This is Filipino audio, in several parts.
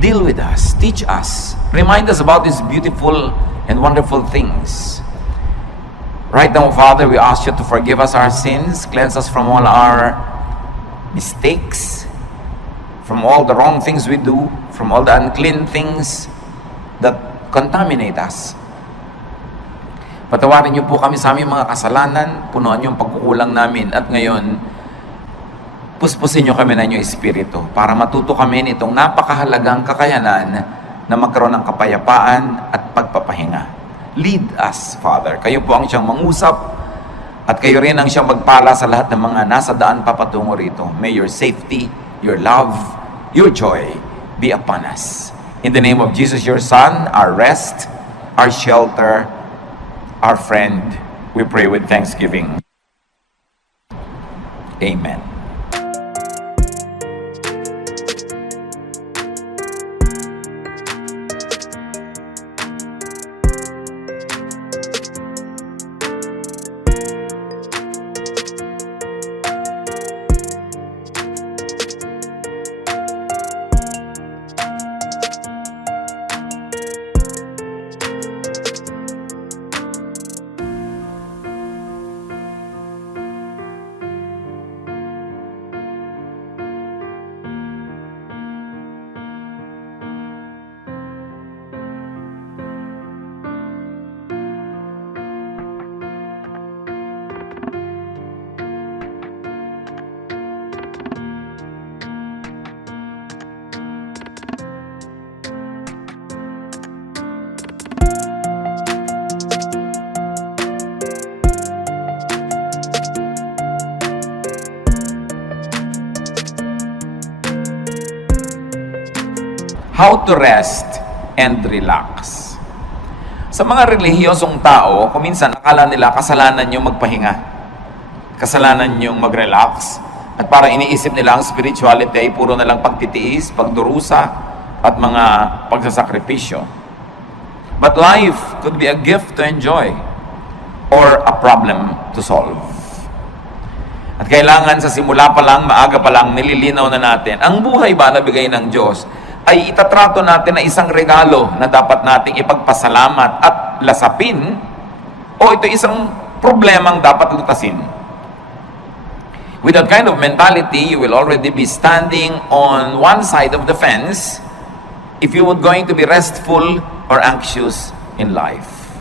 Deal with us, teach us, remind us about these beautiful and wonderful things. Right now, Father, we ask you to forgive us our sins, cleanse us from all our mistakes, from all the wrong things we do, from all the unclean things that contaminate us. Patawarin niyo po kami sa aming mga kasalanan, punuan niyo ang pagkukulang namin, at ngayon, puspusin niyo kami ng inyong Espiritu para matuto kami nitong napakahalagang kakayanan na magkaroon ng kapayapaan at pagpapahinga. Lead us, Father. Kayo po ang siyang mangusap at kayo rin ang siyang magpala sa lahat ng mga nasa daan papatungo rito. May your safety, your love, your joy be upon us. In the name of Jesus, your Son, our rest, our shelter, our friend, we pray with thanksgiving. Amen. How to rest and relax. Sa mga relihiyosong tao, kuminsan akala nila kasalanan yung magpahinga. Kasalanan yung mag-relax. At parang iniisip nila ang spirituality ay puro na lang pagtitiis, pagdurusa, at mga pagsasakripisyo. But life could be a gift to enjoy or a problem to solve. At kailangan sa simula pa lang, maaga pa lang, nililinaw na natin, ang buhay ba na bigay ng Diyos ay itatrato natin na isang regalo na dapat nating ipagpasalamat at lasapin, o ito isang problemang dapat lutasin. With that kind of mentality, you will already be standing on one side of the fence if you were going to be restful or anxious in life.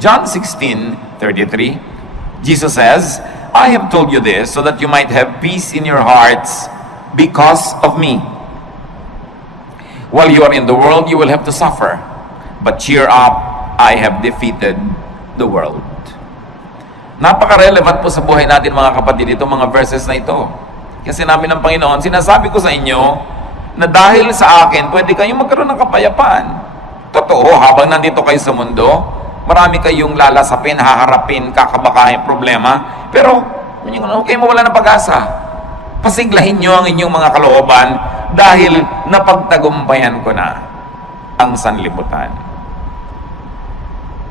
John 16:33, Jesus says, I have told you this so that you might have peace in your hearts because of me. While you are in the world, you will have to suffer. But cheer up, I have defeated the world. Napaka-relevant po sa buhay natin mga kapatid itong mga verses na ito. Kasi namin ng Panginoon, sinasabi ko sa inyo na dahil sa akin, pwede kayong magkaroon ng kapayapaan. Totoo, habang nandito kayo sa mundo, marami kayong lalasapin, haharapin, kakabakahin problema. Pero, huwag kayong mawala ng pag-asa. Pasiglahin nyo ang inyong mga kalooban dahil napagtagumpayan ko na ang sanlibutan.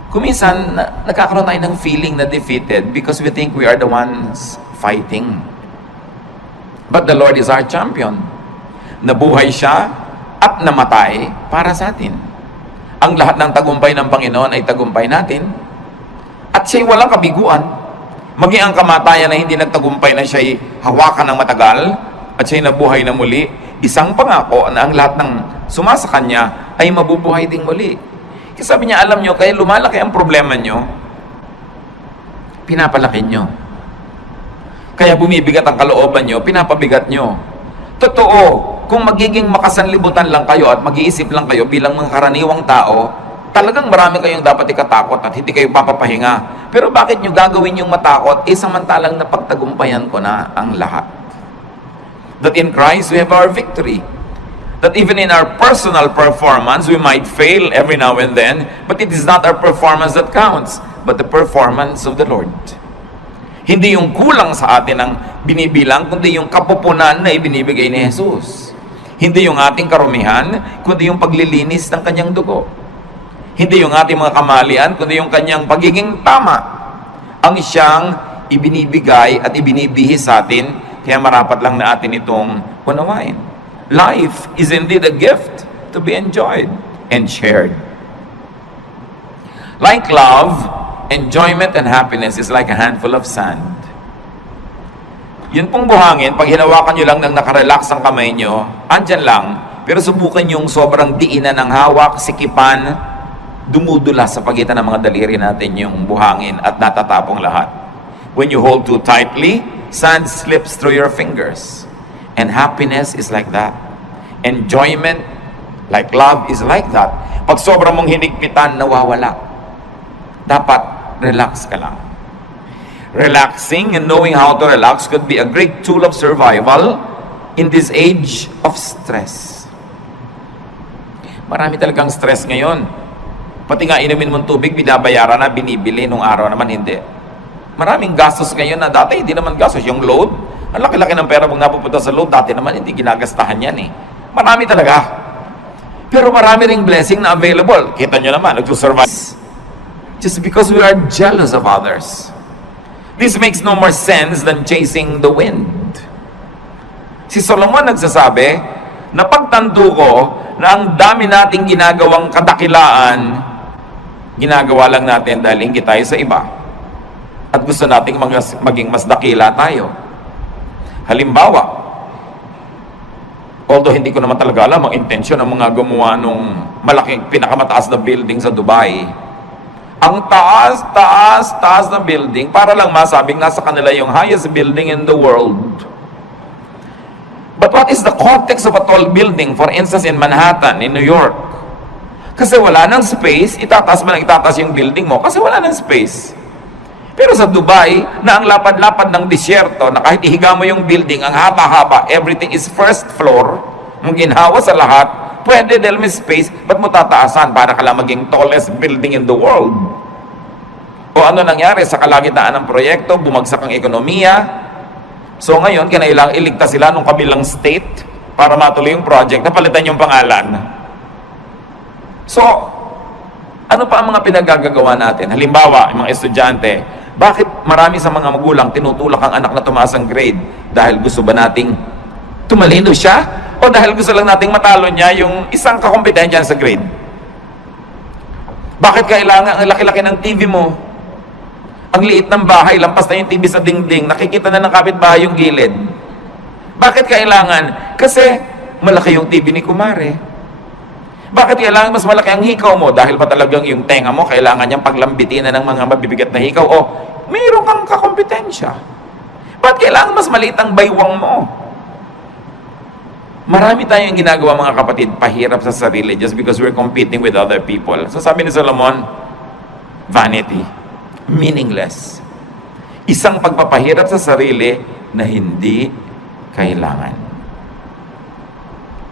Kuminsan, nagkakaroon tayo ng feeling na defeated because we think we are the ones fighting. But the Lord is our champion. Nabuhay siya at namatay para sa atin. Ang lahat ng tagumpay ng Panginoon ay tagumpay natin. At siya'y walang kabiguan. Maging ang kamatayan na hindi nagtagumpay na siya'y hawakan ng matagal at siya'y nabuhay na muli, isang pangako na ang lahat ng sumasa kanya ay mabubuhay ding muli. Kasi sabi niya, alam nyo, kaya lumalaki ang problema nyo, pinapalaki nyo. Kaya bumibigat ang kalooban nyo, pinapabigat nyo. Totoo, kung magiging makasanlibutan lang kayo at mag-iisip lang kayo bilang mga karaniwang tao, talagang marami kayong dapat ikatakot at hindi kayo papapahinga. Pero bakit nyo gagawin yung matakot? Samantalang napagtagumpayan ko na ang lahat. That in Christ we have our victory. That even in our personal performance, we might fail every now and then, but it is not our performance that counts, but the performance of the Lord. Hindi yung kulang sa atin ang binibilang, kundi yung kapupunan na ibinibigay ni Jesus. Hindi yung ating karumihan, kundi yung paglilinis ng kanyang dugo. Hindi yung ating mga kamalian, kundi yung kanyang pagiging tama. Ang siyang ibinibigay at ibinibihis sa atin, kaya marapat lang na atin itong unawain. Life is indeed a gift to be enjoyed and shared. Like love, enjoyment and happiness is like a handful of sand. Yun pong buhangin, pag hinawakan nyo lang ng nakarelax ang kamay nyo, andyan lang, pero subukan yung sobrang diinan ng hawak, sikipan, dumudula sa pagitan ng mga daliri natin yung buhangin at natatapong lahat. When you hold too tightly, sand slips through your fingers. And happiness is like that. Enjoyment, like love, is like that. Pag sobrang mong hinigpitan, nawawala. Dapat, relax ka lang. Relaxing and knowing how to relax could be a great tool of survival in this age of stress. Marami talagang stress ngayon. Pati nga inumin mong tubig, binabayaran na, binibili, nung araw naman hindi. Maraming gastos ngayon na dati hindi naman gastos. Yung load, ang laki-laki ng pera mong napupunta sa load, dati naman hindi ginagastahan yan eh. Marami talaga. Pero marami ring blessing na available. Kita nyo naman, nag-survive. Just because we are jealous of others. This makes no more sense than chasing the wind. Si Solomon nagsasabi, napagtanto ko na ang dami nating ginagawang kadakilaan, ginagawa lang natin dahil hinggit tayo sa iba. At gusto nating maging mas dakila tayo. Halimbawa, although hindi ko naman talaga alam ang intensyon ng mga gumawa nung malaking pinakamataas na building sa Dubai, ang taas na building, para lang masabing nasa kanila yung highest building in the world. But what is the context of a tall building, for instance in Manhattan, in New York? Kasi wala nang space, itataas mo lang itataas yung building mo, kasi wala nang space. Pero sa Dubai, na ang lapad-lapad ng disyerto, na kahit ihiga mo yung building, ang haba-haba, everything is first floor, mong ginhawa sa lahat, pwede dahil may space, ba't mo tataasan para ka lang maging tallest building in the world? O ano nangyari sa kalagitnaan ng proyekto, bumagsak ang ekonomiya. So ngayon, kinailangan iligtas sila nung kabilang state para matuloy yung project, napalitan yung pangalan. So, ano pa ang mga pinagagagawa natin? Halimbawa, yung mga estudyante, bakit marami sa mga magulang tinutulak ang anak na tumaas ang grade? Dahil gusto ba nating tumalino siya? O dahil gusto lang nating matalo niya yung isang kakompetensya sa grade? Bakit kailangan ang laki-laki ng TV mo? Ang liit ng bahay, lampas na yung TV sa dingding, nakikita na ng kapitbahay yung gilid. Bakit kailangan? Kasi malaki yung TV ni Kumare. Bakit kailangan mas malaki ang hikaw mo? Dahil pa talagang yung tenga mo, kailangan niyang paglambitin ng mga mabibigat na hikaw. O mayroon kang kakompetensya. Bakit kailangan mas maliit ang baywang mo? Marami tayong ginagawa mga kapatid, pahirap sa sarili just because we're competing with other people. So sabi ni Solomon, vanity, meaningless. Isang pagpapahirap sa sarili na hindi kailangan.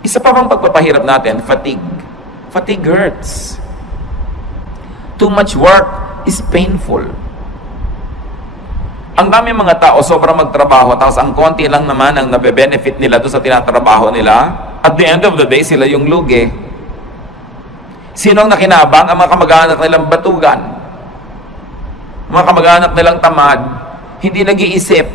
Isa pa bang pagpapahirap natin, fatigue. Fatigue hurts. Too much work is painful. Ang dami mga tao sobrang magtrabaho, tapos ang konti lang naman ang nabe-benefit nila doon sa tinatrabaho nila. At the end of the day, sila yung lugi. Sino ang nakinabang? Ang mga kamag-anak nilang batugan. Mga kamag-anak nilang tamad. Hindi nag-iisip,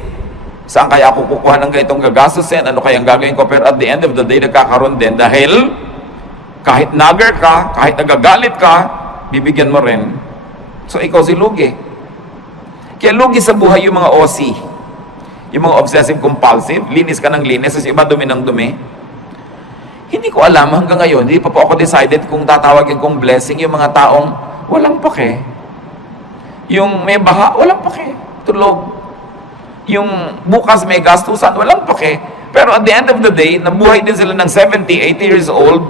saan kaya ako kukuha ng ganitong gagastusin? Ano kaya ang gagawin ko? Pero at the end of the day, nagkakaroon din. Dahil kahit nagger ka, kahit nagagalit ka, bibigyan mo rin. So ikaw si lugi. Kaya lugi sa buhay yung mga OC, yung mga obsessive compulsive, linis ka ng linis, kasi iba dumi ng dumi. Hindi ko alam hanggang ngayon, hindi pa po ako decided kung tatawagin kong blessing yung mga taong walang pake. Yung may baha, walang pake. Tulog. Yung bukas may gastusan, walang pake. Pero at the end of the day, nabuhay din sila ng 70, 80 years old,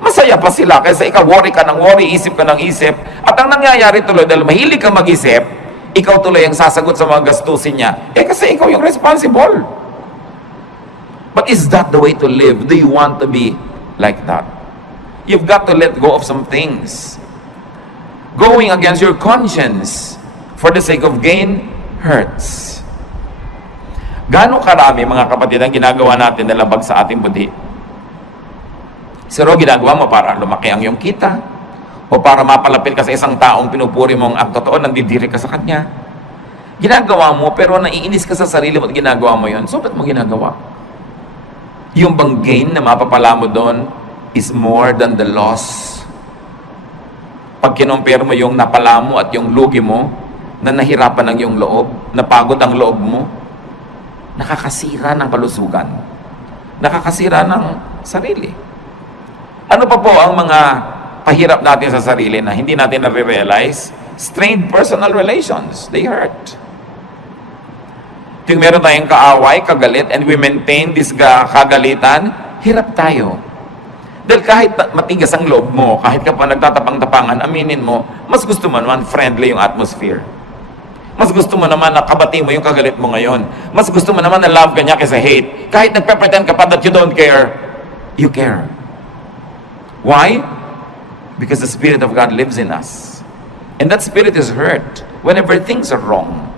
masaya pa sila kaysa ikaw worry ka ng worry, isip ka ng isip. At ang nangyayari tuloy, dahil mahilig ka mag-isip, ikaw tuloy ang sasagot sa mga gastusin niya. Kasi ikaw yung responsible. But is that the way to live? Do you want to be like that? You've got to let go of some things. Going against your conscience for the sake of gain hurts. Gaano karami mga kapatid ang ginagawa natin na labag sa ating buti? Pero ginagawa mo para lumaki ang iyong kita, o para mapalapit ka sa isang taong pinupuri mo ang totoo, nandidiri ka sa kanya. Ginagawa mo, pero naiinis ka sa sarili mo at ginagawa mo yun. So, ba't mo ginagawa? Yung bang gain na mapapala mo doon, is more than the loss. Pag kinumpare mo yung napala mo at yung lugi mo, na nahirapan ang iyong loob, napagod ang loob mo, nakakasira ng kalusugan, nakakasira ng sarili. Ano pa po ang mga pahirap natin sa sarili na hindi natin na-realize? Strained personal relations, they hurt. Kung meron tayong kaaway, kagalit, and we maintain this kagalitan, hirap tayo. Dahil kahit matigas ang loob mo, kahit ka pa nagtatapang-tapangan, aminin mo, mas gusto mo naman friendly yung atmosphere. Mas gusto mo naman na kabati mo yung kagalit mo ngayon. Mas gusto mo naman na love ka niya kaysa hate. Kahit nagpe-pretend ka pa that you don't care, you care. Why? Because the Spirit of God lives in us. And that Spirit is hurt whenever things are wrong.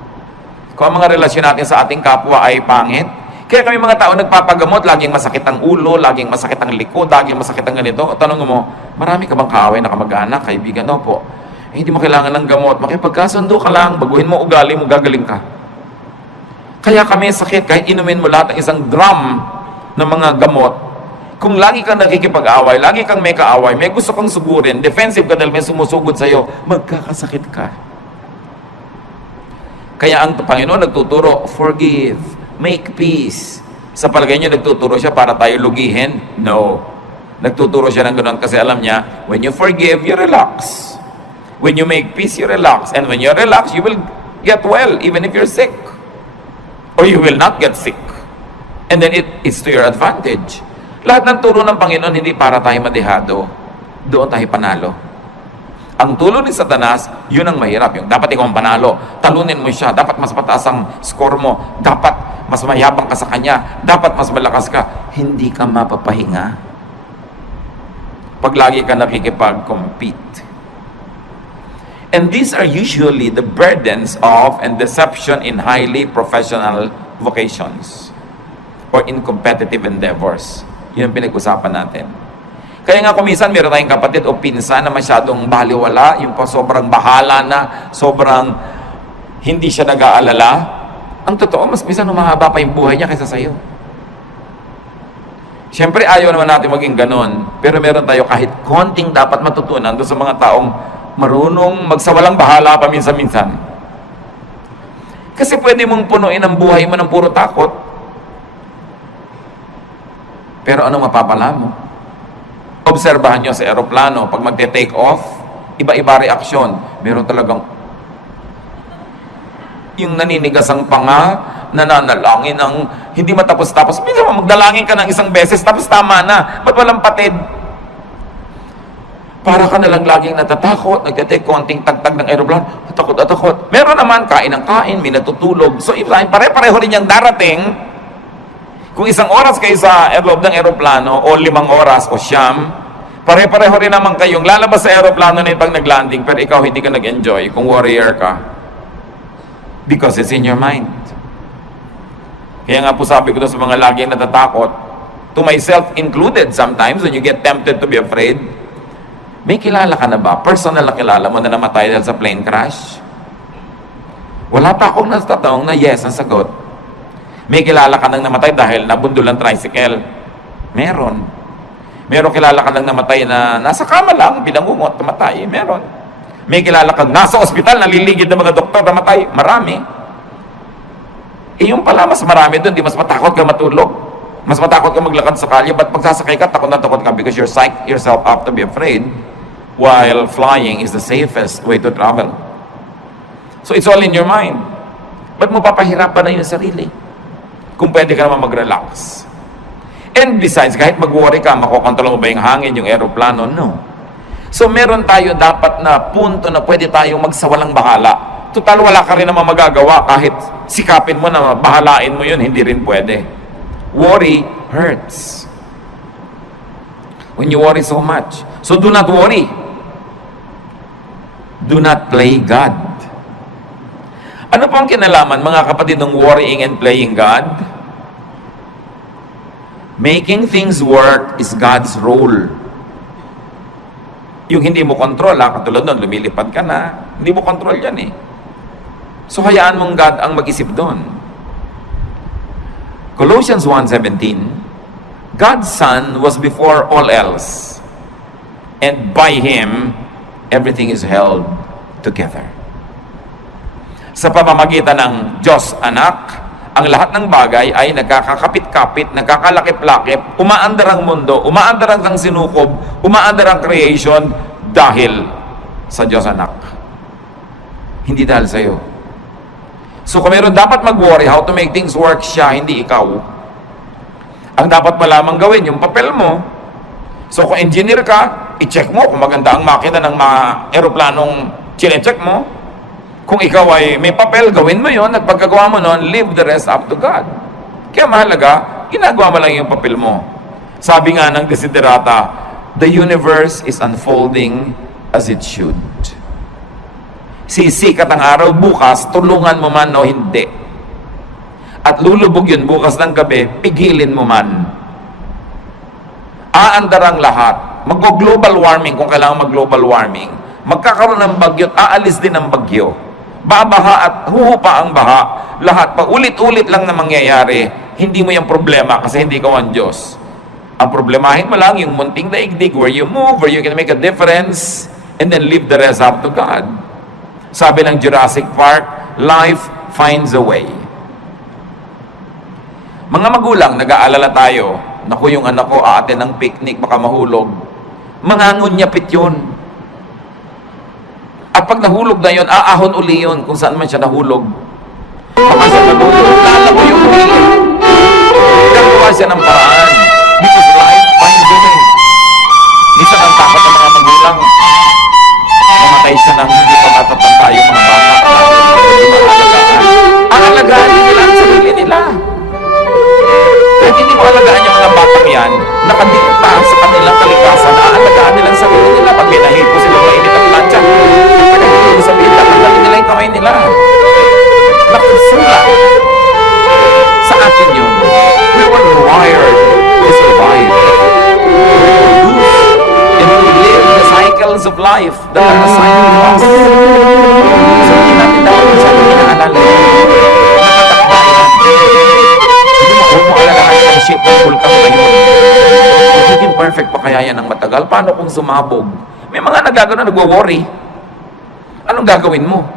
Kung ang mga relasyon natin sa ating kapwa ay pangit, kaya kami mga tao nagpapagamot, laging masakit ang ulo, laging masakit ang likod, laging masakit ang ganito. Tanong mo, marami ka bang kaaway na kamag-anak, kaibigan? Opo. Hindi mo kailangan ng gamot. Makipagkasundo ka lang, baguhin mo ugali mo, gagaling ka. Kaya kami sakit, kahit inumin mo lahat ng isang drum ng mga gamot, kung lagi kang nakikipag-away, lagi kang may kaaway, may gusto kang sugurin, defensive ka dahil may sumusugod sa'yo, magkakasakit ka. Kaya ang Panginoon nagtuturo, forgive, make peace. Sa palagay niyo, nagtuturo siya para tayo lugihin? No. Nagtuturo siya ng ganoon kasi alam niya, when you forgive, you relax. When you make peace, you relax. And when you relax, you will get well, even if you're sick. Or you will not get sick. And then it's to your advantage. Lahat ng turo ng Panginoon, hindi para tayo madehado. Doon tayo panalo. Ang tulo ni Satanas, yun ang mahirap. Yung dapat ikaw ang panalo. Talunin mo siya. Dapat mas mataas ang score mo. Dapat mas mayabang ka sa kanya. Dapat mas malakas ka. Hindi ka mapapahinga. Pag lagi ka nakikipag-compete. And these are usually the burdens of and deception in highly professional vocations or in competitive endeavors. Yun ang pinag-usapan natin. Kaya nga kumisan, meron tayong kapatid o pinsan na masyadong baliwala, yung pa sobrang bahala na, sobrang hindi siya nag-aalala. Ang totoo, mas minsan humahaba pa yung buhay niya kaysa sa'yo. Siyempre, ayaw naman natin maging ganon, pero meron tayo kahit konting dapat matutunan doon sa mga taong marunong magsawalang bahala paminsan-minsan. Kasi pwede mong punuin ang buhay mo ng puro takot, pero ano mapapala mo? Obserbahan nyo sa aeroplano, pag magte-take off, iba-iba reaksyon. Meron talagang yung naninigas ang panga, nananalangin ang hindi matapos-tapos. Minsan magdalangin ka ng isang beses, tapos tama na. Ba't walang patid? Para ka nalang laging natatakot, nagte-take konting tagtag ng aeroplano, takot. Meron naman, kain ng kain, may natutulog. So, pare-pareho rin yung darating. Kung 1 oras kayo sa loob ng aeroplano, o 5 oras, o siyam, pare-pareho rin naman kayong lalabas sa aeroplano na pag nag-landing, pero ikaw hindi ka nag-enjoy kung warrior ka. Because it's in your mind. Kaya nga po sabi ko doon sa mga laging natatakot, to myself included sometimes, when you get tempted to be afraid, may kilala ka na ba? Personal na kilala mo na namatay dahil sa plane crash? Wala pa akong natatanong na yes ang sagot. May kilala ka nang namatay dahil nabundol ang tricycle? Meron. Meron kilala ka nang namatay na nasa kama lang, binangungot, namatay? Meron. May kilala kang nasa ospital, naliligid ng mga doktor, namatay? Marami. Yung pala, mas marami doon, di mas matakot ka matulog. Mas matakot ka maglakad sa kalye, ba't pagsasakay ka, takot na takot ka because you're psyched yourself up to be afraid, while flying is the safest way to travel. So it's all in your mind. Ba't mo papahirapan na yung sarili? Kung pwede ka naman mag-relax. And besides, kahit mag-worry ka, makokontrol mo ba yung hangin, yung aeroplano? No. So meron tayo dapat na punto na pwede tayong magsawalang bahala. Total, wala ka rin naman magagawa kahit sikapin mo na bahalain mo yun, hindi rin pwede. Worry hurts. When you worry so much. So do not worry. Do not play God. Ano po ang kinalaman, mga kapatid, ng worrying and playing God? Making things work is God's role. Yung hindi mo control, katulad nun, lumilipad ka na, hindi mo control yan eh. So, hayaan mong God ang mag-isip doon. Colossians 1:17, God's Son was before all else. And by Him, everything is held together. Sa pamamagitan ng Diyos Anak, ang lahat ng bagay ay nagkakakapit-kapit, nagkakalakip-lakip, umaandar ang mundo, umaandar ang sinukob, umaandar ang creation dahil sa Diyos Anak. Hindi dahil sa iyo. So kung meron dapat mag-worry how to make things work, siya, hindi ikaw. Ang dapat mo lamang gawin, yung papel mo. So kung engineer ka, i-check mo kung maganda ang makina ng mga aeroplanong chine-check mo. Kung ikaw ay may papel, gawin mo yon. At pagkagawa mo nun, leave the rest up to God. Kaya mahalaga, ginagawa mo lang yung papel mo. Sabi nga ng Desiderata, the universe is unfolding as it should. Sisikat ang araw bukas, tulungan mo man o hindi. At lulubog yun bukas ng gabi, pigilin mo man. Aandar ang lahat. Mag-global warming kung kailangan mag-global warming. Magkakaroon ng bagyo at aalis din ang bagyo. Babaha at huhupa ang baha. Lahat pa ulit-ulit lang na mangyayari. Hindi mo yung problema kasi hindi ka ang Diyos. Ang problemahin mo lang yung munting daigdig where you move, where you can make a difference, and then leave the rest up to God. Sabi ng Jurassic Park, life finds a way. Mga magulang, nag-aalala tayo, naku yung anak ko aatin ng picnic, baka mahulog. Mangangunyapit yun. At pag nahulog na yun, aahon uli yun kung saan man siya nahulog. Baka siya nahulog, lalago yung uli. Gagawa siya ng paraan. Because life finds a way. Minsan ang takot ng mga magulang, mamatay siya ng hindi pa matatanda yung mga bata. Ang alagaan nila ang sarili nila. Kahit hindi mo alagaan yung mga batang yan, nakadikta sa kanilang kalikasan, aalagaan nilang sarili nila. Pag binahipo sila mainit ang plancha, pagkakita sabihin, tatanggalin nila yung kamay nila. Nakusula. Sa atin yun, we were wired to survive, to produce, and to live the cycles of life that are assigned to us. So hindi natin dapat masyadong inaalala. Huwag mo alalahan yung shape ng bulkan ngayon. Magiging perfect pa kaya yan ng matagal? Paano kung sumabog? May mga nagagano, nagwo-worry. Anong gagawin mo?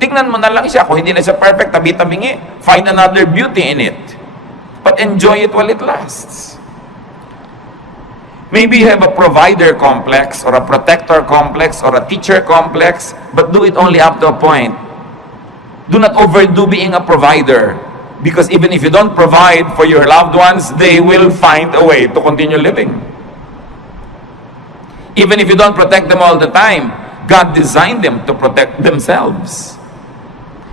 Tingnan mo na lang siya. Kung hindi na siya perfect, tabi-tabingi. Find another beauty in it. But enjoy it while it lasts. Maybe you have a provider complex, or a protector complex, or a teacher complex, but do it only up to a point. Do not overdo being a provider. Because even if you don't provide for your loved ones, they will find a way to continue living. Even if you don't protect them all the time, God designed them to protect themselves.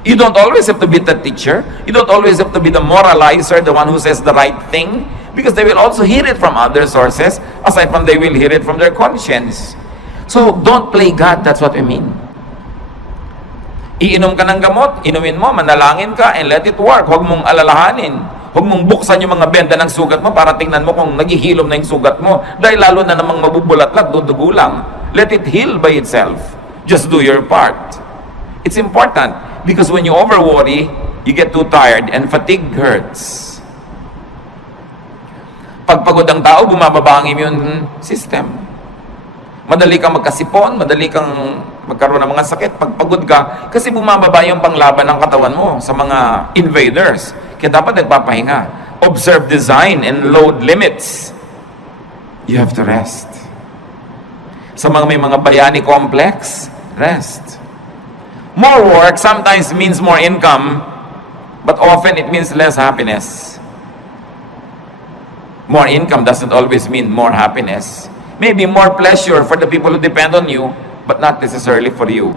You don't always have to be the teacher. You don't always have to be the moralizer, the one who says the right thing, because they will also hear it from other sources, aside from they will hear it from their conscience. So, don't play God, that's what I mean. Iinom ka ng gamot, inumin mo, manalangin ka, and let it work. Huwag mong alalahanin. Huwag mong buksan yung mga benda ng sugat mo para tingnan mo kung naghihilom na yung sugat mo. Dahil lalo na namang mabubulat-lat, dudugo lang. Let it heal by itself. Just do your part. It's important because when you over-worry, you get too tired and fatigue hurts. Pag pagod ang tao, bumababa ang immune system. Madali kang magkasipon, madali kang magkaroon ng mga sakit pag pagod ka kasi bumababa yung panglaban ng katawan mo sa mga invaders. Kaya dapat nagpapahinga. Observe design and load limits. You have to rest. Sa mga may mga bayani complex, rest. More work sometimes means more income, but often it means less happiness. More income doesn't always mean more happiness. Maybe more pleasure for the people who depend on you, but not necessarily for you.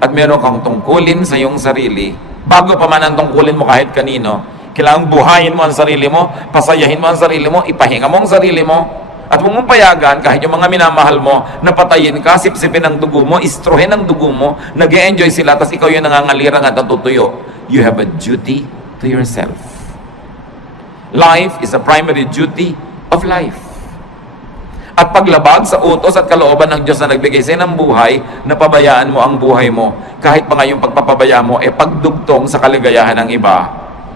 At meron kang tungkulin sa iyong sarili, bago pa man ang tungkulin mo kahit kanino, kailangang buhayin mo ang sarili mo, pasayahin mo ang sarili mo, ipahinga mo ang sarili mo, at huwag mong payagan kahit yung mga minamahal mo, napatayin ka, sipsipin ang dugo mo, istrohin ang dugo mo, nag-e-enjoy sila, tapos ikaw yung nangangalirang at natutuyo. You have a duty to yourself. Life is a primary duty of life. At paglabag sa utos at kalooban ng Diyos na nagbigay sa'yo ng buhay, napabayaan mo ang buhay mo. Kahit pa ngayong pagpapabaya mo, pagdugtong sa kaligayahan ng iba.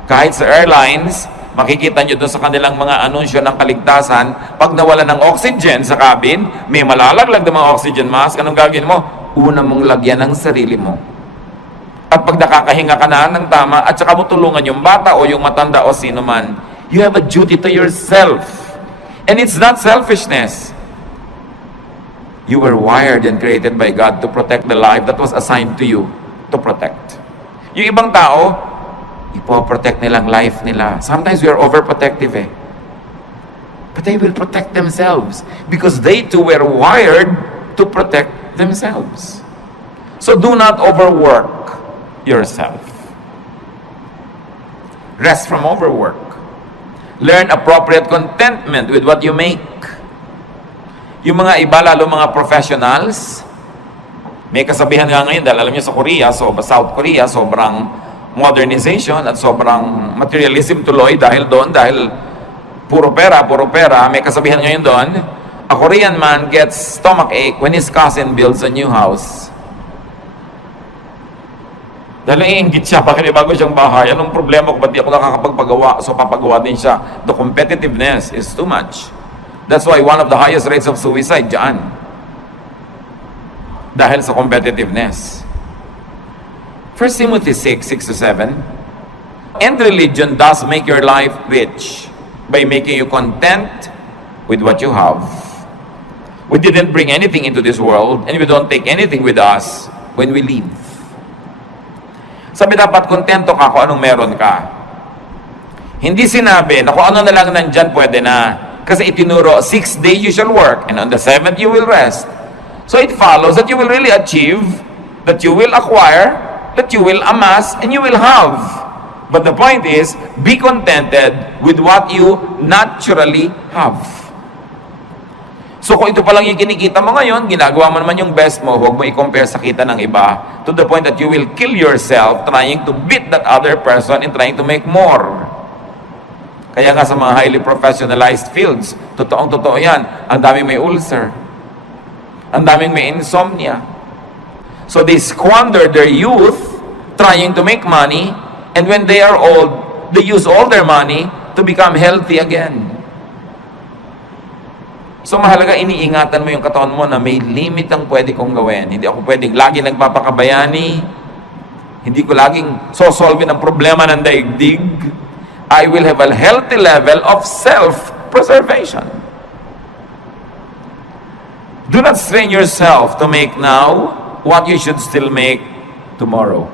Kahit sa airlines, makikita nyo doon sa kanilang mga anunsyo ng kaligtasan, pag nawala ng oxygen sa cabin, may malalaglag ng mga oxygen mask, anong gagawin mo? Una mong lagyan ng sarili mo. At pag nakakahinga ka na ng tama, at saka mo tulungan yung bata o yung matanda o sino man, you have a duty to yourself. And it's not selfishness. You were wired and created by God to protect the life that was assigned to you to protect. Yung ibang tao, ipoprotect nilang life nila. Sometimes we are overprotective eh. But they will protect themselves because they too were wired to protect themselves. So do not overwork yourself. Rest from overwork. Learn appropriate contentment with what you make. Yung mga iba, lalo mga professionals, may kasabihan nga ngayon, dahil alam niyo sa Korea, South Korea, sobrang modernization at sobrang materialism tuloy dahil doon, dahil puro pera, may kasabihan ngayon doon, a Korean man gets stomach ache when his cousin builds a new house. Dahil naiinggit siya, bakit bago siyang bahay, anong problema ko, ba't di ako nakakapagpagawa? So papagawa din siya. The competitiveness is too much. That's why one of the highest rates of suicide dyan. Dahil sa competitiveness. 1 Timothy 6:6-7, and religion does make your life rich by making you content with what you have. We didn't bring anything into this world and we don't take anything with us when we leave. Sabi dapat kontento ka kung anong meron ka. Hindi sinabi na kung ano na lang nandyan pwede na. Kasi itinuro, 6 days you shall work and on the 7th you will rest. So it follows that you will really achieve, that you will acquire, that you will amass, and you will have. But the point is, be contented with what you naturally have. So kung ito pa lang yung kinikita mo ngayon, ginagawa mo naman yung best mo, huwag mo i-compare sa kita ng iba, to the point that you will kill yourself trying to beat that other person and trying to make more. Kaya nga sa mga highly professionalized fields, totoong-totoo yan, ang daming may ulcer. Ang daming may insomnia. So they squander their youth trying to make money, and when they are old, they use all their money to become healthy again. So mahalaga, iniingatan mo yung katawan mo na may limit ang pwede kong gawin. Hindi ako pwedeng lagi nagpapakabayani. Hindi ko laging sosolve ang problema ng daigdig. I will have a healthy level of self-preservation. Do not strain yourself to make now what you should still make tomorrow.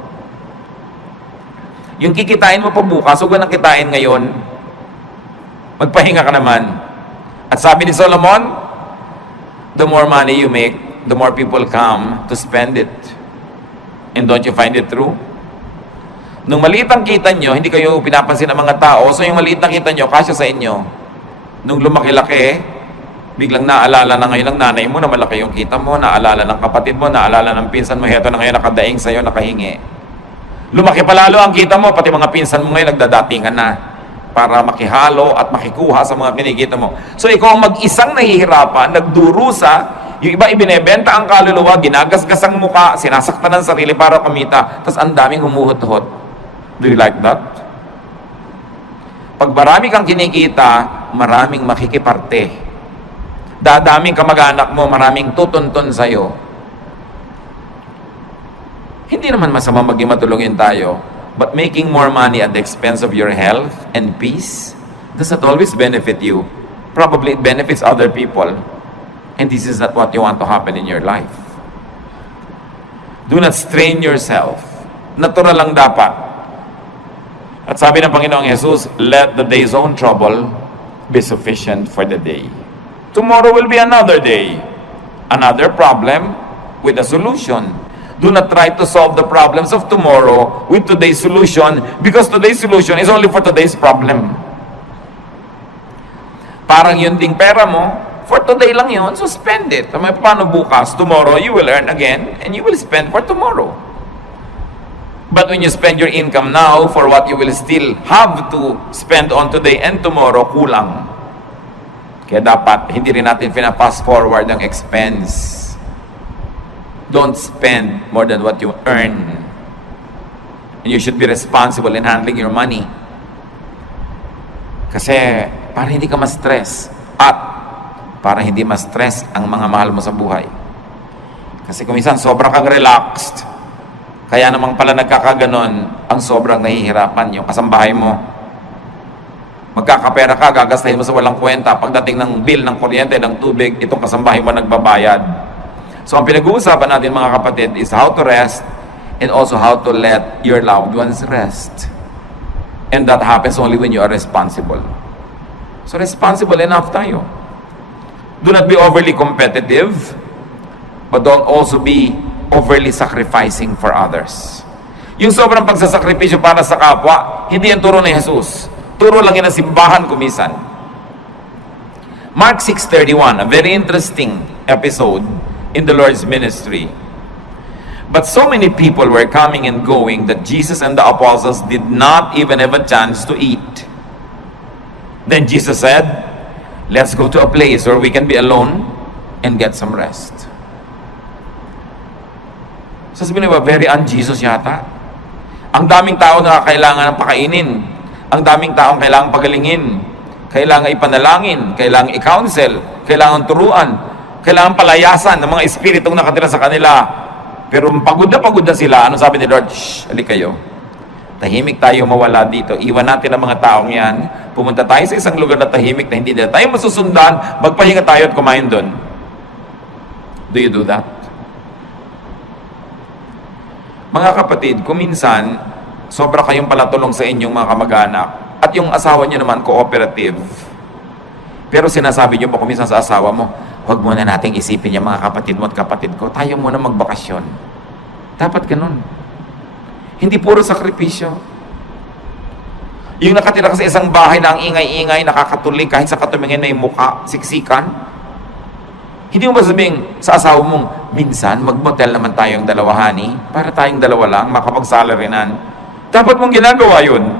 Yung kikitain mo pa bukas, huwag nang kitain ngayon. Magpahinga ka naman. At sabi ni Solomon, the more money you make, the more people come to spend it. And don't you find it true? Nung maliit ang kita nyo, hindi kayo pinapansin ng mga tao, so yung maliit na kita nyo, kasya sa inyo. Nung lumaki-laki, biglang naalala na ngayon ng nanay mo na malaki yung kita mo, naalala ng kapatid mo, naalala ng pinsan mo, heto na ngayon nakadaing sa'yo, nakahingi. Lumaki pa lalo ang kita mo, pati mga pinsan mo ngayon nagdadatingan na para makihalo at makikuha sa mga kinikita mo. So ikaw ang mag-isang nahihirapan, nagdurusa, yung iba ibinebenta ang kaluluwa, ginagasgas ang muka, sinasaktan ng sarili para kumita, tapos ang daming humuhot-hot. Do you like that? Pag marami kang kinikita, maraming makikiparte. Dadaming kamag-anak mo, maraming tutuntun sa'yo. Hindi naman masama maging matulungin tayo, but making more money at the expense of your health and peace does not always benefit you. Probably it benefits other people. And this is not what you want to happen in your life. Do not strain yourself. Natural lang dapat. At sabi ng Panginoong Jesus, let the day's own trouble be sufficient for the day. Tomorrow will be another day, another problem with a solution. Do not try to solve the problems of tomorrow with today's solution, because today's solution is only for today's problem. Parang yun ding pera mo, for today lang yun, so spend it. Paano bukas? Tomorrow you will earn again and you will spend for tomorrow. But when you spend your income now for what you will still have to spend on today and tomorrow, kulang. Kaya dapat, hindi rin natin fast forward ang expense. Don't spend more than what you earn. And you should be responsible in handling your money. Kasi para hindi ka ma-stress at para hindi ma-stress ang mga mahal mo sa buhay. Kasi kung minsan sobrang kang relaxed, kaya namang pala nagkakaganon, ang sobrang nahihirapan yung kasambahay mo. Magkakapera ka, gagastahin mo sa walang kwenta. Pagdating ng bill ng kuryente, ng tubig, itong kasambahay mo nagbabayad. So ang pinag-uusapan natin mga kapatid is how to rest and also how to let your loved ones rest. And that happens only when you are responsible. So responsible enough tayo. Do not be overly competitive, but don't also be overly sacrificing for others. Yung sobrang pagsasakripisyo para sa kapwa, hindi yan turo ni Jesus. Turo lang yan ang simbahan kumisan. Mark 6:31, a very interesting episode in the Lord's ministry. But so many people were coming and going that Jesus and the apostles did not even have a chance to eat. Then Jesus said, let's go to a place where we can be alone and get some rest. Sasabihin nyo ba, very un-Jesus yata? Ang daming tao na kailangan ng pakainin. Ang daming taong kailangan pagalingin. Kailangan ipanalangin. Kailangan i-counsel. Kailangan turuan. Kailangan palayasan ng mga espiritong nakatira sa kanila. Pero pagod na sila. Ano sabi ni Lord? Shh, halik kayo. Tahimik tayo mawala dito. Iwan natin ang mga taong yan. Pumunta tayo sa isang lugar na tahimik na hindi nila tayo masusundan. Magpahinga tayo at kumain doon. Do you do that? Mga kapatid, kung minsan, sobra kayong palatulong sa inyong mga kamag-anak at yung asawa niyo naman cooperative. Pero sinasabi niyo pa kung minsan sa asawa mo, huwag muna nating isipin yung mga kapatid mo at kapatid ko. Tayo muna magbakasyon. Dapat ganun. Hindi puro sakripisyo. Yung nakatira ka sa isang bahay na ang ingay-ingay, nakakatuloy kahit sa katumingin na yung mukha, siksikan. Hindi mo ba sabihin sa asawa mong, minsan mag-motel naman tayong dalawa, honey, para tayong dalawa lang, makapag-salarinan. Dapat mong ginagawa yun.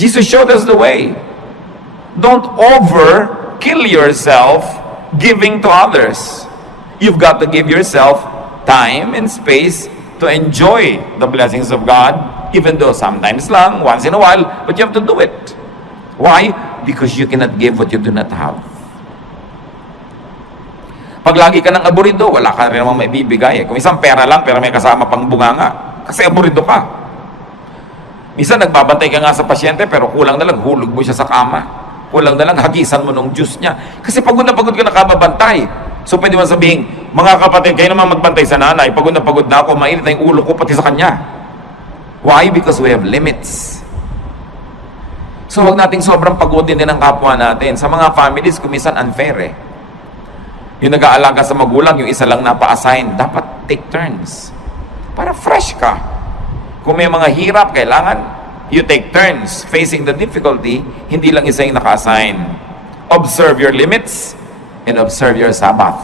Jesus showed us the way. Don't kill yourself giving to others. You've got to give yourself time and space to enjoy the blessings of God, even though sometimes lang, once in a while, but you have to do it. Why? Because you cannot give what you do not have. Pag lagi ka ng aburido, wala ka rin namang maibibigay. Kung isang pera lang, pero may kasama pang bunganga, kasi aburido ka. Minsan nagbabantay ka nga sa pasyente, pero kulang na lang, hulog mo siya sa kama. Kulang na lang, hagisan mo ng juice niya. Kasi pagod na pagod ka nakababantay. So pwede mo sabihin, mga kapatid, kayo naman magbantay sa nanay, pagod na ako, mainit na yung ulo ko pati sa kanya. Why? Because we have limits. So huwag nating sobrang pagodin din ang kapwa natin. Sa mga families, kumisan unfair eh. Yung nag-aalaga sa magulang, yung isa lang napa-assign, dapat take turns. Para fresh ka. Kung may mga hirap, kailangan you take turns facing the difficulty, hindi lang isa yung naka-assign. Observe your limits and observe your Sabbath.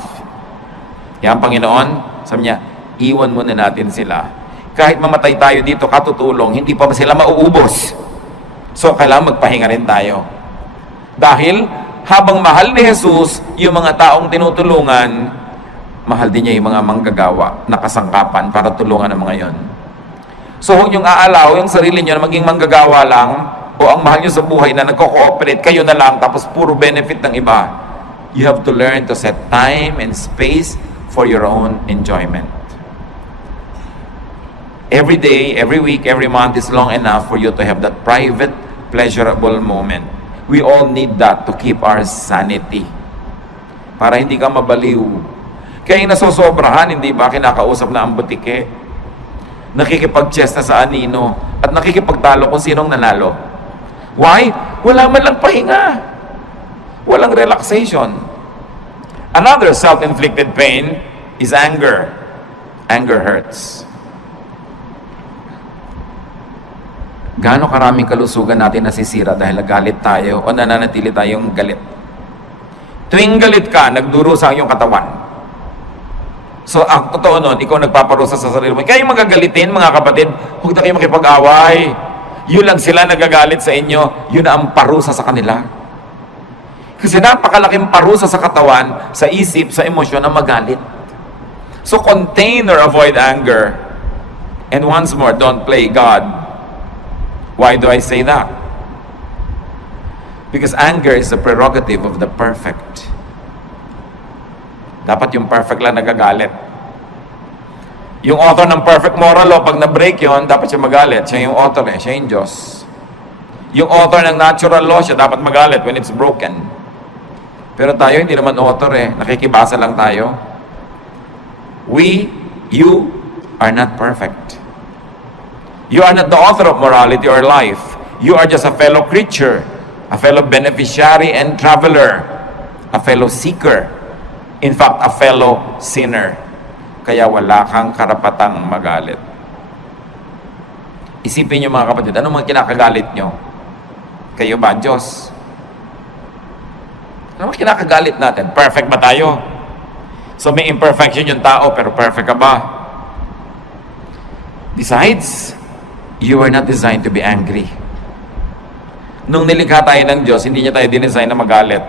Yan, Panginoon, sabi niya, iwan muna natin sila. Kahit mamatay tayo dito, katutulong, hindi pa sila mauubos. So, kailangan magpahinga rin tayo. Dahil, habang mahal ni Jesus yung mga taong tinutulungan, mahal din niya yung mga manggagawa na kasangkapan para tulungan ang mga yon. So huwag niyong aalaw yung sarili niyo na maging manggagawa lang o ang mahal niyo sa buhay na nagko-cooperate kayo na lang tapos puro benefit ng iba. You have to learn to set time and space for your own enjoyment. Every day, every week, every month is long enough for you to have that private, pleasurable moment. We all need that to keep our sanity. Para hindi ka mabaliw. Kaya yung nasosobrahan, hindi ba kinakausap na ang butike? Nakikipag-chess na sa anino at nakikipagtalo kung sinong nanalo. Why? Wala man lang pahinga. Walang relaxation. Another self-inflicted pain is anger. Anger hurts. Gaano karaming kalusugan natin nasisira dahil nagalit tayo o nananatili tayong galit. Tuwing galit ka, nagdurusa ang iyong katawan. So, ang totoo nun, ikaw nagpaparusa sa sarili mo. Kaya yung magagalitin, mga kapatid, huwag na kayo makipag-away. Yun lang sila nagagalit sa inyo, yun na ang parusa sa kanila. Kasi napakalaking parusa sa katawan, sa isip, sa emosyon na magalit. So, contain or avoid anger. And once more, don't play God. Why do I say that? Because anger is the prerogative of the perfect. Dapat yung perfect lang nagagalit. Yung author ng perfect moral law, pag na-break yun, dapat siya magalit. Siya yung author siya yung Diyos. Yung author ng natural law, siya dapat magalit when it's broken. Pero tayo, hindi naman author nakikibasa lang tayo. You are not perfect. You are not the author of morality or life. You are just a fellow creature, a fellow beneficiary and traveler, a fellow seeker, in fact, a fellow sinner. Kaya wala kang karapatang magalit. Isipin niyo mga kapatid, ano mga kinakagalit nyo? Kayo ba, Diyos? Ano mga kinakagalit natin? Perfect ba tayo? So may imperfection yung tao, pero perfect ka ba? Besides, you are not designed to be angry. Nung nilikha tayo ng Diyos, hindi niya tayo dinesign na magalit.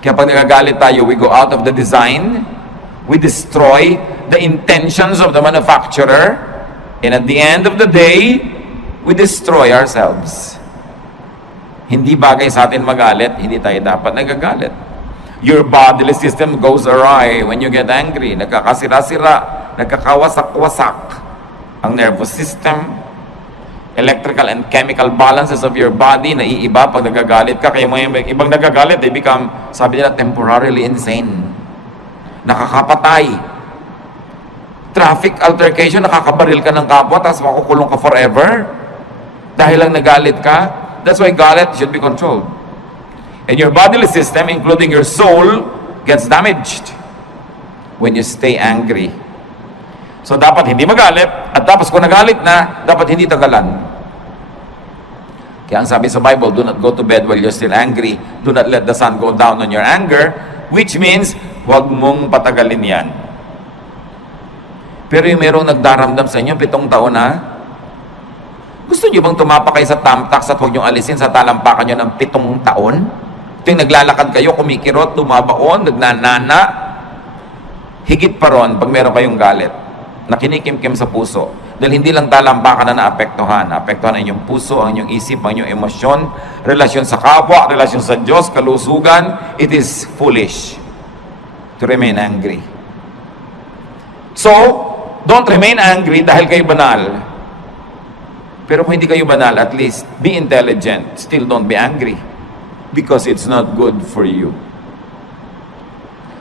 Kaya pag nagagalit tayo, we go out of the design, we destroy the intentions of the manufacturer, and at the end of the day, we destroy ourselves. Hindi bagay sa atin magalit, hindi tayo dapat nagagalit. Your bodily system goes awry when you get angry. Nagkakasira-sira, nagkakawasak-wasak ang nervous system, electrical and chemical balances of your body naiiba pag nagagalit ka. Kaya mga ibang nagagalit, they become, sabi nila, temporarily insane. Nakakapatay. Traffic altercation, nakakabaril ka ng kapwa, tapos makukulong ka forever. Dahil lang nagalit ka. That's why galit should be controlled. And your bodily system, including your soul, gets damaged when you stay angry. So dapat hindi magalit, at tapos kung nagalit na, dapat hindi tagalan. Kaya ang sabi sa Bible, do not go to bed while you're still angry. Do not let the sun go down on your anger, which means, huwag mong patagalin yan. Pero yung merong nagdaramdam sa inyo, 7 taon na, gusto nyo bang tumapa kayo sa tamtax at huwag nyo alisin sa talampakan nyo ng 7 taon? Ito yung naglalakad kayo, kumikirot, lumabaon, nagnanana. Higit pa ron pag meron kayong galit na kinikimkim sa puso. Dahil hindi lang talampakan na naapektuhan. Naapektuhan ang inyong puso, ang inyong isip, ang inyong emosyon, relasyon sa kapwa, relasyon sa Diyos, kalusugan. It is foolish to remain angry. So, don't remain angry dahil kayo banal. Pero kung hindi kayo banal, at least be intelligent. Still don't be angry. Because it's not good for you.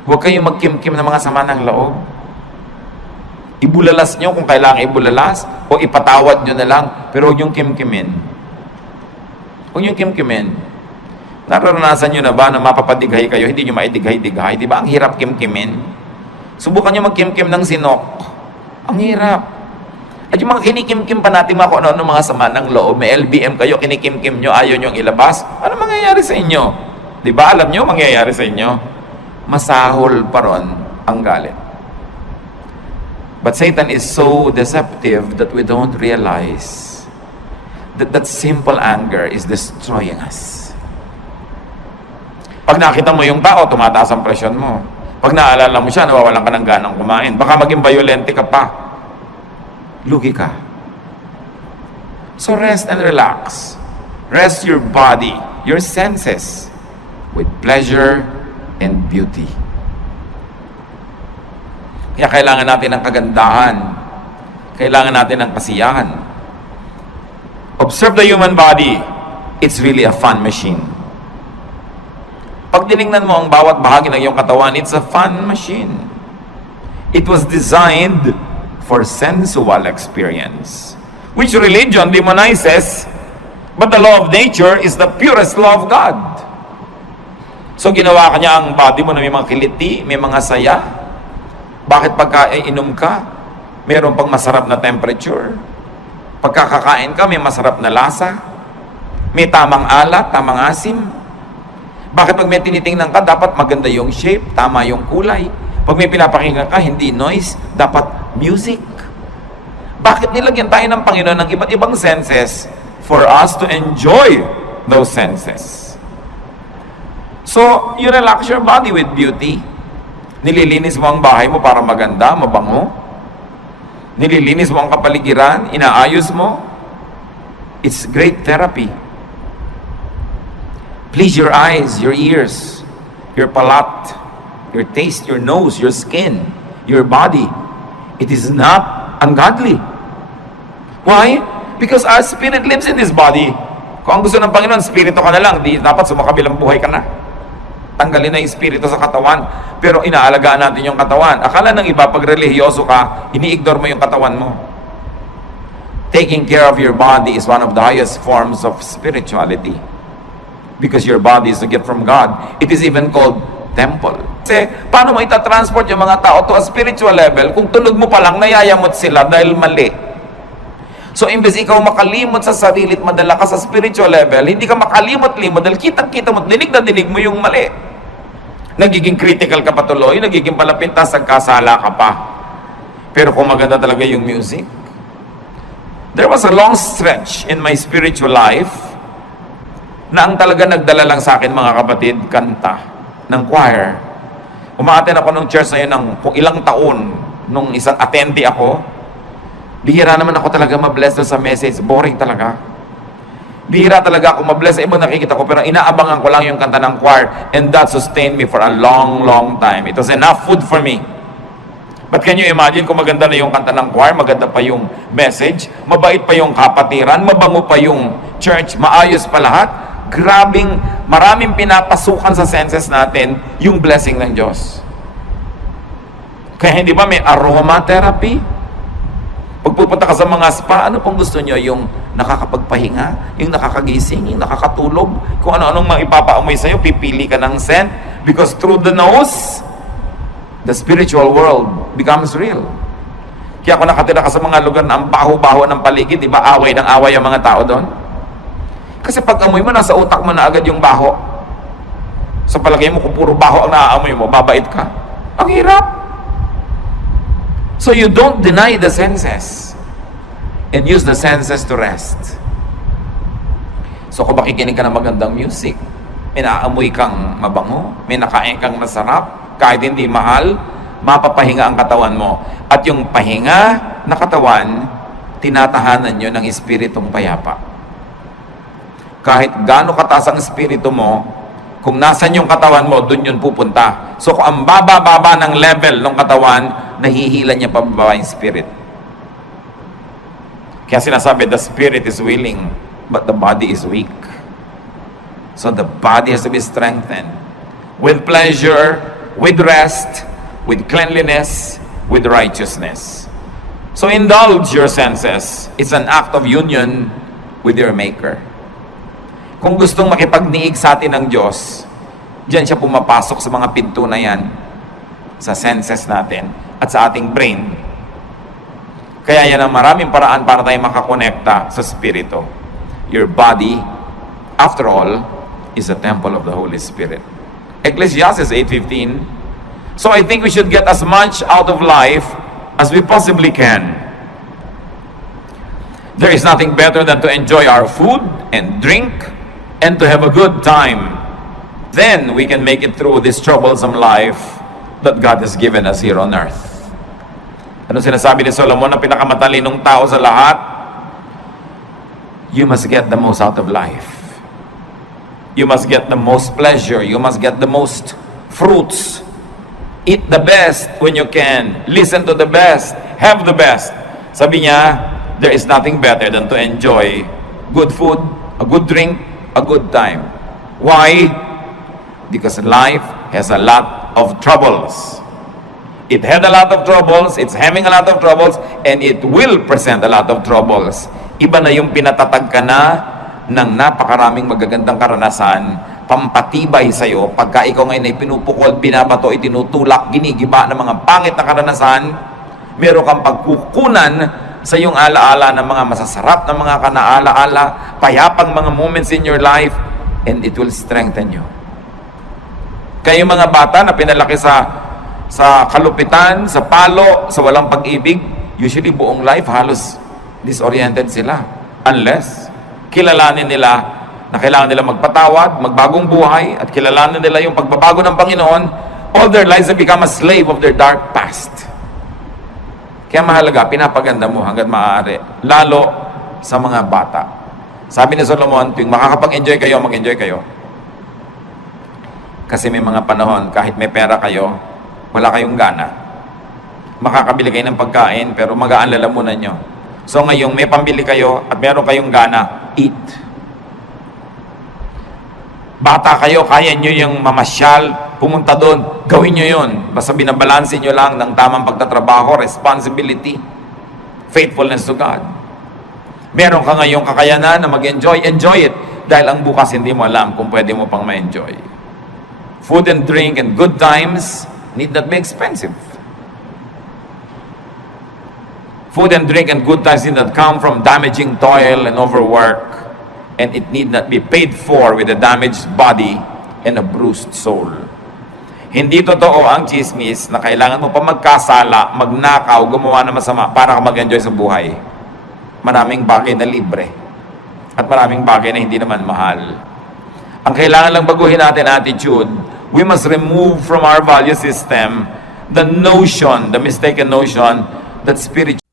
Huwag kayong magkimkim ng mga sama ng loob. Ibulalas nyo kung kailangan ibulalas, o ipatawad nyo na lang, pero huwag yung kimkimin. Huwag yung kimkimin. Nararanasan nyo na ba na mapapadighay kayo, hindi nyo maidighay-dighay? Di ba? Ang hirap kimkimin. Subukan nyo magkimkim ng sinok. Ang hirap. At yung mga kinikimkim pa natin mga kung ano mga sama ng loob, may LBM kayo, kinikimkim nyo, ayaw nyo ilabas, ano mangyayari sa inyo? Di ba? Alam nyo mangyayari sa inyo? Masahol pa ron ang galit. But Satan is so deceptive that we don't realize that simple anger is destroying us. Pag nakita mo yung tao, tumataas ang presyon mo. Pag naalala mo siya, nawawalan ka ng ganang kumain. Baka maging violente ka pa. Lugi ka. So rest and relax. Rest your body, your senses, with pleasure and beauty. Kaya kailangan natin ng kagandahan. Kailangan natin ng kasiyahan. Observe the human body. It's really a fun machine. Pag tinignan mo ang bawat bahagi ng iyong katawan, it's a fun machine. It was designed for sensual experience, which religion demonizes, but the law of nature is the purest law of God. So ginawa ka niya ang body mo na may mga kiliti, may mga saya. Bakit pagka inom ka, mayroon pang masarap na temperature? Pagkakakain ka, may masarap na lasa? May tamang alat, tamang asim? Bakit pag may tinitingnan ka, dapat maganda yung shape, tama yung kulay? Pag may pinapakinggan ka, hindi noise, dapat music. Bakit nilagyan tayo ng Panginoon ng iba't ibang senses for us to enjoy those senses? So, you relax your body with beauty. Nililinis mo ang bahay mo para maganda, mabango. Nililinis mo ang kapaligiran, inaayos mo. It's great therapy. Please your eyes, your ears, your palate, your taste, your nose, your skin, your body. It is not ungodly. Why? Because our spirit lives in this body. Kung ang gusto ng Panginoon, spirito ka na lang, di dapat sumakabilang buhay ka na. Tanggalin na yung spirito sa katawan. Pero inaalagaan natin yung katawan. Akala ng iba, pag relihiyoso ka, ini-ignore mo yung katawan mo. Taking care of your body is one of the highest forms of spirituality. Because your body is a gift from God. It is even called temple. Kasi, paano mo itatransport yung mga tao to a spiritual level kung tulog mo pa lang, nayayamot sila dahil mali? So, imbes ikaw makalimot sa sarili at madala ka sa spiritual level, hindi ka makalimot-limot dahil kitang-kita mo, dinig na dinig mo yung mali. Nagiging critical ka pa tuloy, nagiging palapintas, nagkasala ka pa. Pero kung maganda talaga yung music. There was a long stretch in my spiritual life na ang talaga nagdala lang sa akin, mga kapatid, kanta ng choir. Umaattend ako ng church na yun ng kung ilang taon, nung isang attendee ako. Bihira naman ako talaga mabless sa message. Boring talaga. Bihira talaga ako mabless sa ibang nakikita ko, pero inaabangan ko lang yung kanta ng choir, and that sustained me for a long, long time. It was enough food for me. But can you imagine kung maganda na yung kanta ng choir, maganda pa yung message, mabait pa yung kapatiran, mabango pa yung church, maayos pa lahat? Grabing, maraming pinapasukan sa senses natin yung blessing ng Diyos. Kaya hindi ba may aromatherapy? Pag pupunta ka sa mga spa, ano pong gusto nyo? Yung nakakapagpahinga, yung nakakagising, yung nakakatulog, kung ano-anong maipapaamoy sa'yo, pipili ka ng scent, because through the nose, the spiritual world becomes real. Kaya kung nakatira ka sa mga lugar na ang baho-baho ng paligid, di ba away ng away ang mga tao doon? Kasi pag amoy mo, nasa utak mo na agad yung baho. Sa palagay mo, kung puro baho ang naaamoy mo, babait ka. Ang hirap. So you don't deny the senses and use the senses to rest. So kung makikinig ka ng magandang music, may naamoy kang mabango, may nakain kang masarap, kahit hindi mahal, mapapahinga ang katawan mo. At yung pahinga na katawan, tinatahanan nyo ng espiritong payapa. Kahit gaano kataas ang espiritu mo, kung nasan yung katawan mo, dun yun pupunta. So kung ang baba-baba ng level ng katawan, nahihila niya pababa yung spirit. Kaya sinasabi, the spirit is willing, but the body is weak. So the body has to be strengthened. With pleasure, with rest, with cleanliness, with righteousness. So indulge your senses. It's an act of union with your Maker. Kung gustong makipagniig sa atin ng Diyos, diyan siya pumapasok sa mga pinto na yan, sa senses natin, at sa ating brain. Kaya yan ang maraming paraan para tayo makakonekta sa Spirito. Your body, after all, is a temple of the Holy Spirit. Ecclesiastes 8:15. So I think we should get as much out of life as we possibly can. There is nothing better than to enjoy our food and drink and to have a good time. Then we can make it through this troublesome life that God has given us here on earth. Ano sinasabi ni Solomon na pinakamatalinong tao sa lahat? You must get the most out of life. You must get the most pleasure. You must get the most fruits. Eat the best when you can. Listen to the best. Have the best. Sabi niya, there is nothing better than to enjoy good food, a good drink, a good time. Why? Because life has a lot of troubles. It had a lot of troubles, it's having a lot of troubles, and it will present a lot of troubles. Iba na yung pinatatag ka na ng napakaraming magagandang karanasan, pampatibay sa'yo, pagka ikaw ngayon ay pinupukol, binabato, itinutulak, ginigiba ng mga pangit na karanasan, meron kang pagkukunan sa iyong alaala ng mga masasarap na mga kanaalaala, payapang mga moments in your life, and it will strengthen you. Kaya yung mga bata na pinalaki sa kalupitan, sa palo, sa walang pag-ibig, usually buong life halos disoriented sila. Unless kilalanin nila na kailangan nila magpatawad, magbagong buhay, at kilalanin nila yung pagbabago ng Panginoon, all their lives have become a slave of their dark past. Kaya mahalaga, pinapaganda mo hanggat maaari, lalo sa mga bata. Sabi ni Solomon, tuwing makakapag-enjoy kayo, mag-enjoy kayo. Kasi may mga panahon, kahit may pera kayo, wala kayong gana. Makakabili kayo ng pagkain, pero magaan lalamunan nyo. So ngayong may pambili kayo at meron kayong gana, eat. Bata kayo, kaya nyo yung mamasyal, pumunta doon, gawin nyo yun. Basta binabalansin nyo lang ng tamang pagtatrabaho, responsibility, faithfulness to God. Meron ka ngayong kakayanan na mag-enjoy, enjoy it. Dahil ang bukas hindi mo alam kung pwede mo pang ma-enjoy. Food and drink and good times need not be expensive. Food and drink and good times need not come from damaging toil and overwork. And it need not be paid for with a damaged body and a bruised soul. Hindi totoo ang chismis na kailangan mo pa magkasala, magnakaw, gumawa ng masama para ka mag-enjoy sa buhay. Maraming bagay na libre. At maraming bagay na hindi naman mahal. Ang kailangan lang baguhin natin attitude, we must remove from our value system the notion, the mistaken notion that spiritual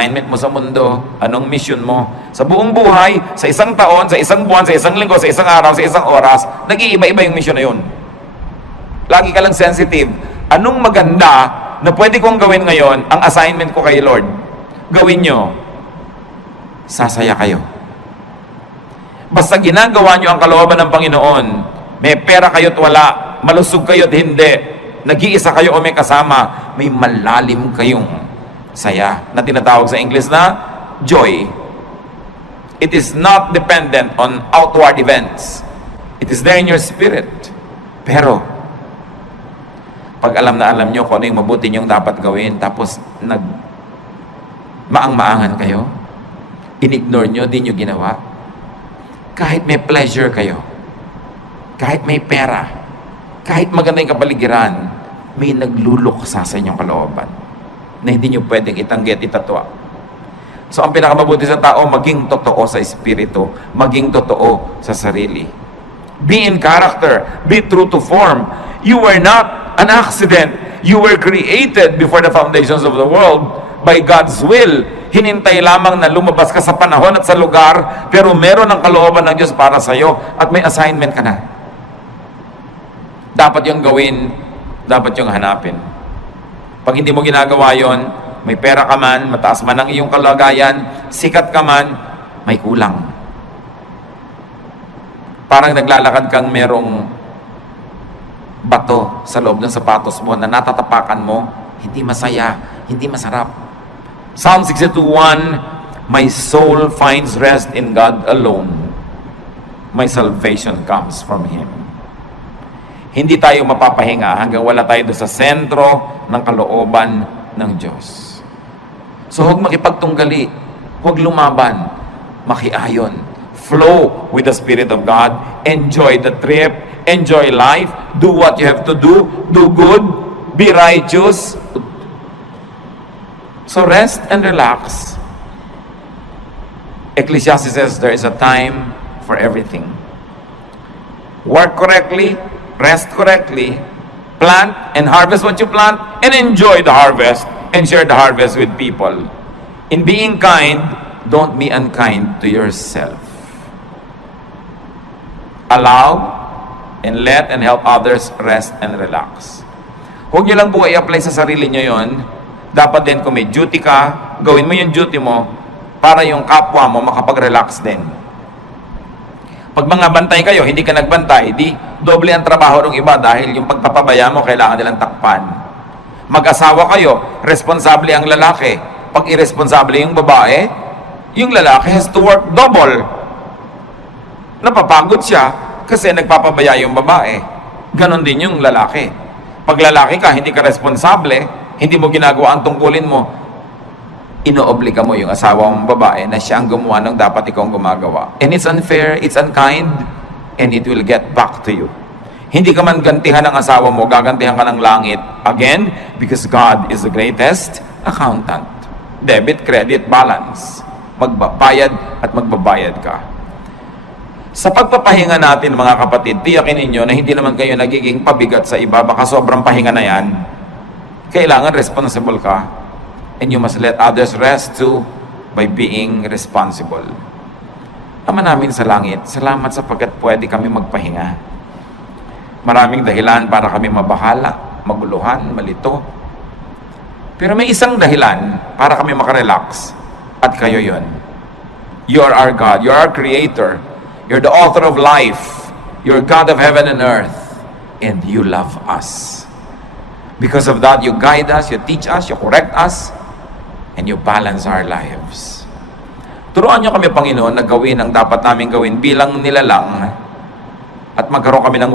assignment mo sa mundo, anong mission mo sa buong buhay, sa isang taon, sa isang buwan, sa isang linggo, sa isang araw, sa isang oras, nag-iiba-iba yung mission na yun. Lagi ka lang sensitive. Anong maganda na pwede kong gawin ngayon, ang assignment ko kay Lord? Gawin nyo. Sasaya kayo. Basta ginagawa nyo ang kalooban ng Panginoon, may pera kayo't wala, malusog kayo't hindi, nag-iisa kayo o may kasama, may malalim kayong saya na tinatawag sa English na joy. It is not dependent on outward events. It is there in your spirit. Pero pag alam nyo kung ano yung mabuti nyong dapat gawin, tapos maang-maangan kayo, in-ignore nyo, di nyo ginawa, kahit may pleasure kayo, kahit may pera, kahit maganda yung kapaligiran, may nagluluksa sa inyong kalooban na hindi nyo pwedeng itanggi at itatwa. So, ang pinakamabuti sa tao, maging totoo sa espiritu, maging totoo sa sarili. Be in character, be true to form. You were not an accident. You were created before the foundations of the world by God's will. Hinintay lamang na lumabas ka sa panahon at sa lugar, pero meron ang kalooban ng Diyos para sa iyo at may assignment ka na. Dapat yung gawin, dapat yung hanapin. Pag hindi mo ginagawa yon, may pera ka man, mataas man ang iyong kalagayan, sikat ka man, may kulang. Parang naglalakad kang merong bato sa loob ng sapatos mo na natatapakan mo, hindi masaya, hindi masarap. Psalm 62:1, my soul finds rest in God alone. My salvation comes from Him. Hindi tayo mapapahinga hanggang wala tayo doon sa sentro ng kalooban ng Diyos. So huwag makipagtunggali, huwag lumaban, makiayon. Flow with the Spirit of God, enjoy the trip, enjoy life, do what you have to do good, be righteous. So rest and relax. Ecclesiastes says there is a time for everything. Work correctly, rest correctly, plant and harvest what you plant, and enjoy the harvest and share the harvest with people. In being kind, don't be unkind to yourself. Allow and let and help others rest and relax. Huwag nyo lang po i-apply sa sarili nyo yon. Dapat din kung may duty ka, gawin mo yung duty mo para yung kapwa mo makapag-relax din. Pag mga bantay kayo, hindi ka nagbantay, di doble ang trabaho ng iba dahil yung pagpapabaya mo, kailangan nilang takpan. Mag-asawa kayo, responsable ang lalaki. Pag irresponsable yung babae, yung lalaki has to work double. Napapagod siya kasi nagpapabaya yung babae. Ganon din yung lalaki. Pag lalaki ka, hindi ka responsable, hindi mo ginagawa ang tungkulin mo, inoobliga mo yung asawa mong babae na siya ang gumawa ng dapat ikaw gumagawa. And it's unfair, it's unkind, and it will get back to you. Hindi ka man gantihan ng asawa mo, gagantihan ka ng langit. Again, because God is the greatest accountant. Debit, credit, balance. Magbabayad at magbabayad ka. Sa pagpapahinga natin, mga kapatid, tiyakin ninyo na hindi naman kayo nagiging pabigat sa iba. Baka sobrang pahinga na yan. Kailangan responsible ka. And you must let others rest too by being responsible. Ama namin sa langit, salamat sapagkat pwede kami magpahinga. Maraming dahilan para kami mabahala, maguluhan, malito. Pero may isang dahilan para kami makarelax. At kayo yun. You are our God. You are our Creator. You're the author of life. You're God of heaven and earth. And you love us. Because of that, you guide us, you teach us, you correct us, and you balance our lives. Turuan niyo kami, Panginoon, na gawin ang dapat namin gawin bilang nilalang at magkaroon kami ng